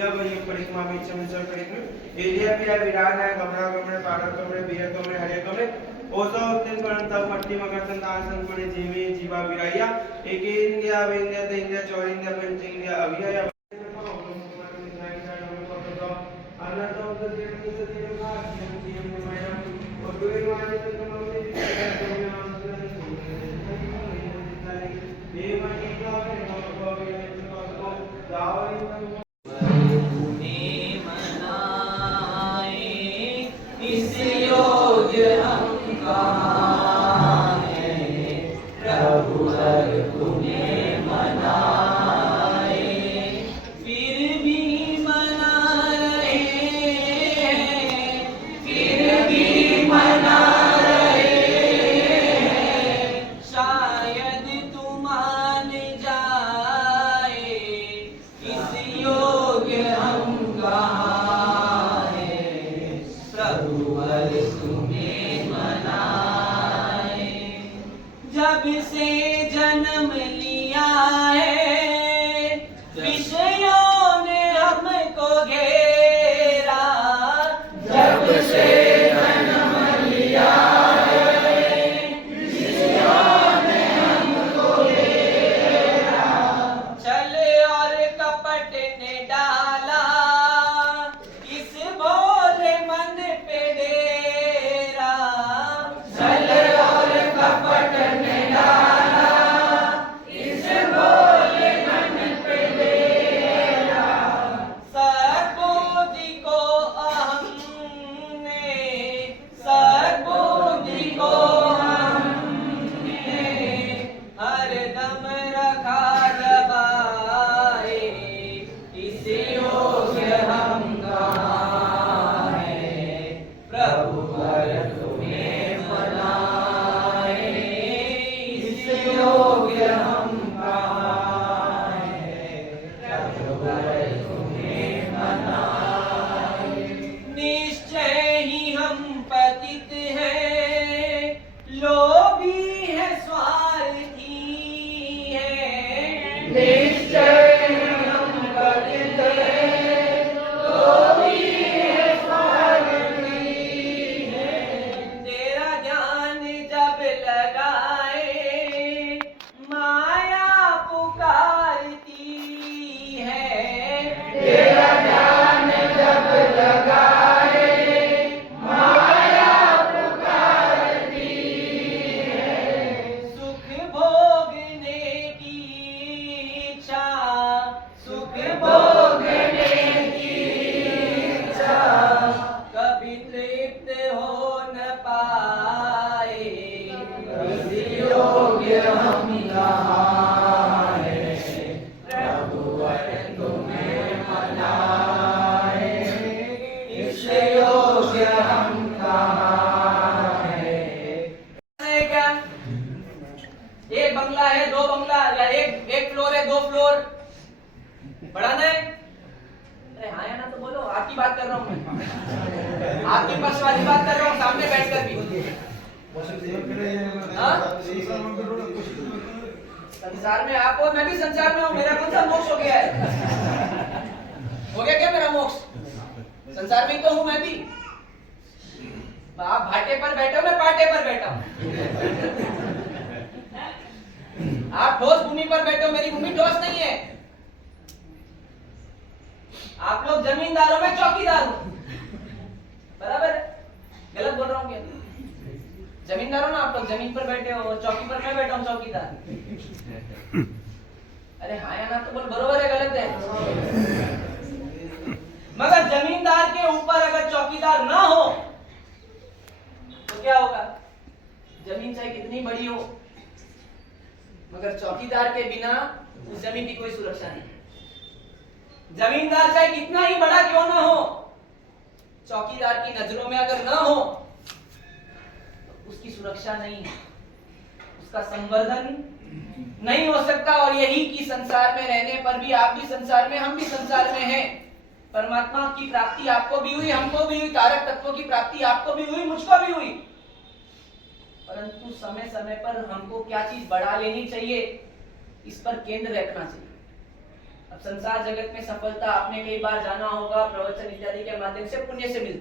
Area बनी परिक्रमा में चमचर परिक्रमा एरिया भी है विराट है कमरा कमरे पाड़ा कमरे बियर कमरे हरे कमरे ओसो तीन परंता मट्टी मकर संतान संपणे जीवी जीवा विराया एक इंडिया इंडिया ते इंडिया चौर इंडिया पंच इंडिया अभिया जब से जन्म लिया है विषयों ने हमको घेरा जब से जन्म लिया है विषयों ने हमको घेरा छल और कपट ने डाला इस भोले मन पे डेरा छल और कपट ने एक बंगला है दो बंगला या एक फ्लोर है दो फ्लोर बढ़ाना है। अरे हाँ या ना तो बोलो, आपकी बात कर रहा हूँ मैं, आपकी पर्स वाली बात कर रहा हूँ सामने बैठकर भी। संसार में आप और मैं भी संसार में हूँ, मेरा कौन सा मोक्ष हो गया है? हो गया क्या मेरा मोक्ष? संसार में ही तो हूँ मैं भी। आप भाटे पर बैठे हो, मैं पाटे पर बैठा हूँ। आप ठोस भूमि पर बैठे हो, मेरी भूमि ठोस नहीं है। आप लोग जमींदारों में चौकीदार हो, बराबर है? गलत बोल रहा हूँ क्या? जमींदार हो ना आप लोग, जमीन पर बैठे हो, चौकी पर मैं बैठा हूँ चौकीदार। अरे हाँ या ना तो बोल, बरोबर है गलत है? मगर जमींदार के ऊपर अगर चौकीदार ना हो तो क्या होगा? जमीन चाहे कितनी बड़ी हो मगर चौकीदार के बिना उस जमीन की कोई सुरक्षा नहीं। जमींदार चाहे कितना ही बड़ा क्यों ना हो, चौकीदार की नजरों में अगर ना हो तो उसकी सुरक्षा नहीं, उसका संवर्धन नहीं हो सकता। और यही कि संसार में रहने पर भी आप भी संसार में, हम भी संसार में हैं। परमात्मा की प्राप्ति आपको भी हुई, हमको भी हुई, कारक तत्वों की प्राप्ति आपको भी हुई, मुझको भी हुई। परंतु समय समय पर हमको क्या चीज बढ़ा लेनी चाहिए, इस पर केंद्र रखना चाहिए। अब संसार जगत में सफलता आपने कई बार जाना होगा, प्रवचन इत्यादि के माध्यम से पुण्य से मिलती है।